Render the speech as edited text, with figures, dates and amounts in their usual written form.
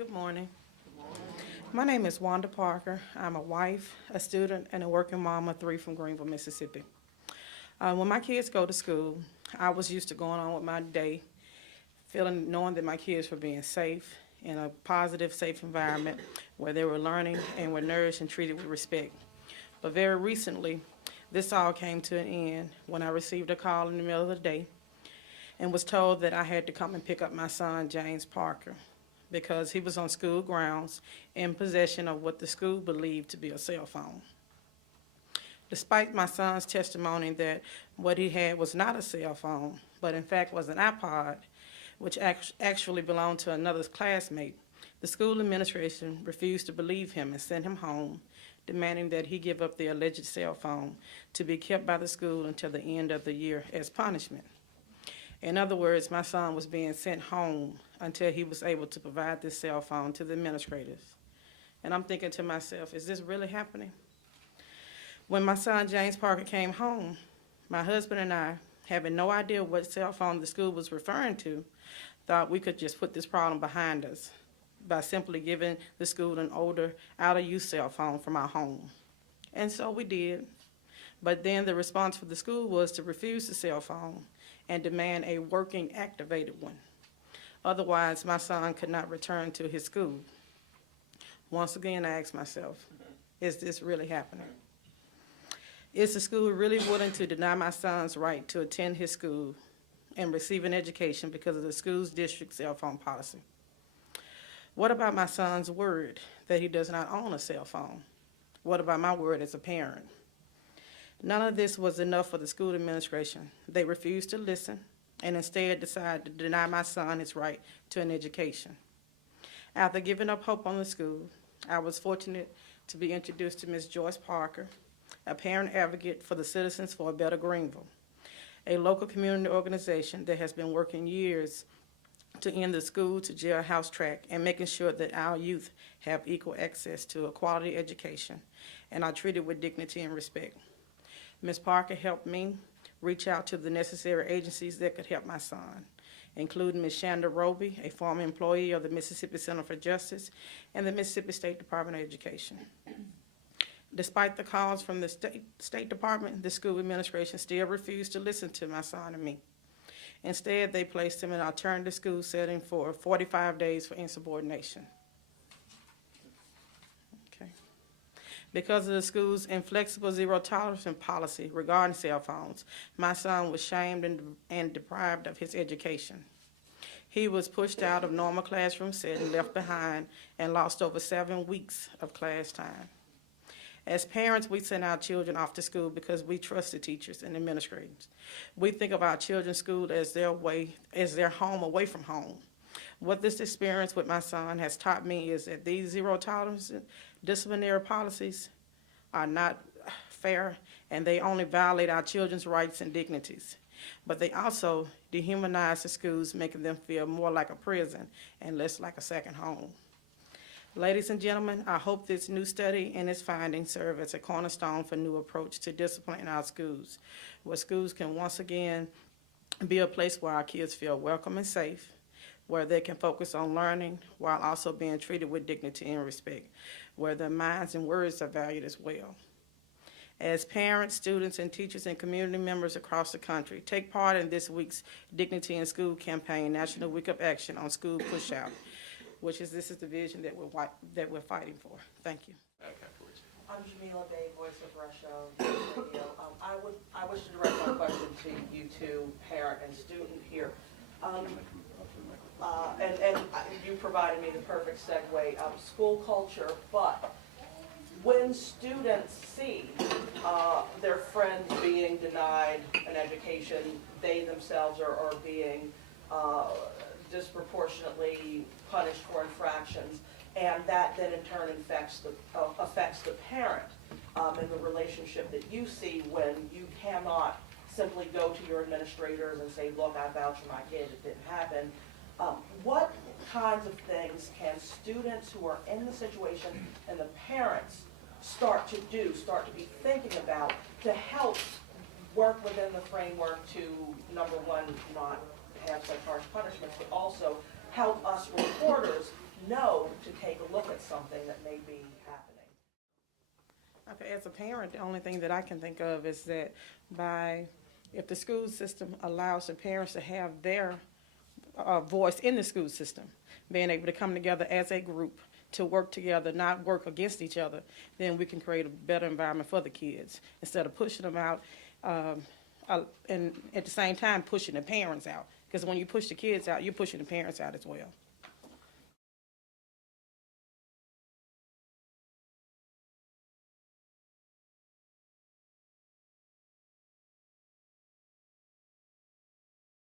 Good morning. My name is Wanda Parker. I'm a wife, a student, and a working mom of three from Greenville, Mississippi. When my kids go to school, I was used to going on with my day, knowing that my kids were being safe in a positive, safe environment where they were learning and were nourished and treated with respect. But very recently, this all came to an end when I received a call in the middle of the day and was told that I had to come and pick up my son, James Parker, because he was on school grounds in possession of what the school believed to be a cell phone. Despite my son's testimony that what he had was not a cell phone, but in fact was an iPod, which actually belonged to another classmate, the school administration refused to believe him and sent him home, demanding that he give up the alleged cell phone to be kept by the school until the end of the year as punishment. In other words, my son was being sent home until he was able to provide this cell phone to the administrators. And I'm thinking to myself, is this really happening? When my son James Parker came home, my husband and I, having no idea what cell phone the school was referring to, thought we could just put this problem behind us by simply giving the school an older, out-of-use cell phone from our home. And so we did. But then the response for the school was to refuse the cell phone and demand a working, activated one. Otherwise, my son could not return to his school. Once again, I asked myself, is this really happening? Is the school really willing to deny my son's right to attend his school and receive an education because of the school's district cell phone policy? What about my son's word that he does not own a cell phone? What about my word as a parent? None of this was enough for the school administration. They refused to listen and instead decided to deny my son his right to an education. After giving up hope on the school, I was fortunate to be introduced to Ms. Joyce Parker, a parent advocate for the Citizens for a Better Greenville, a local community organization that has been working years to end the school to jailhouse track and making sure that our youth have equal access to a quality education and are treated with dignity and respect. Ms. Parker helped me reach out to the necessary agencies that could help my son, including Ms. Shanda Roby, a former employee of the Mississippi Center for Justice, and the Mississippi State Department of Education. Despite the calls from the State Department, the school administration still refused to listen to my son and me. Instead, they placed him in an alternative school setting for 45 days for insubordination. Because of the school's inflexible zero-tolerance policy regarding cell phones, my son was shamed and deprived of his education. He was pushed out of normal classroom setting, left behind, and lost over 7 weeks of class time. As parents, we send our children off to school because we trust the teachers and administrators. We think of our children's school as their home away from home. What this experience with my son has taught me is that these zero-tolerance disciplinary policies are not fair, and they only violate our children's rights and dignities. But they also dehumanize the schools, making them feel more like a prison and less like a second home. Ladies and gentlemen, I hope this new study and its findings serve as a cornerstone for a new approach to discipline in our schools, where schools can once again be a place where our kids feel welcome and safe, where they can focus on learning while also being treated with dignity and respect, where their minds and words are valued as well. As parents, students, and teachers and community members across the country, take part in this week's Dignity in School campaign, National Week of Action on School Pushout, this is the vision that we're fighting for. Thank you. I'm Jamila Bay, Voice of Russia Radio. I wish to direct my question to you two, parent and student here. And you provided me the perfect segue, school culture, but when students see their friends being denied an education, they themselves are being disproportionately punished for infractions, and that then in turn affects the parent and the relationship that you see when you cannot simply go to your administrators and say, look, I vouch for my kid, it didn't happen. What kinds of things can students who are in the situation and the parents start to be thinking about to help work within the framework to, number one, not have such harsh punishments, but also help us reporters know something that may be happening. Okay, as a parent, the only thing that I can think of is that if the school system allows the parents to have their voice in the school system, being able to come together as a group to work together, not work against each other, then we can create a better environment for the kids instead of pushing them out and at the same time pushing the parents out. Because when you push the kids out, you're pushing the parents out as well.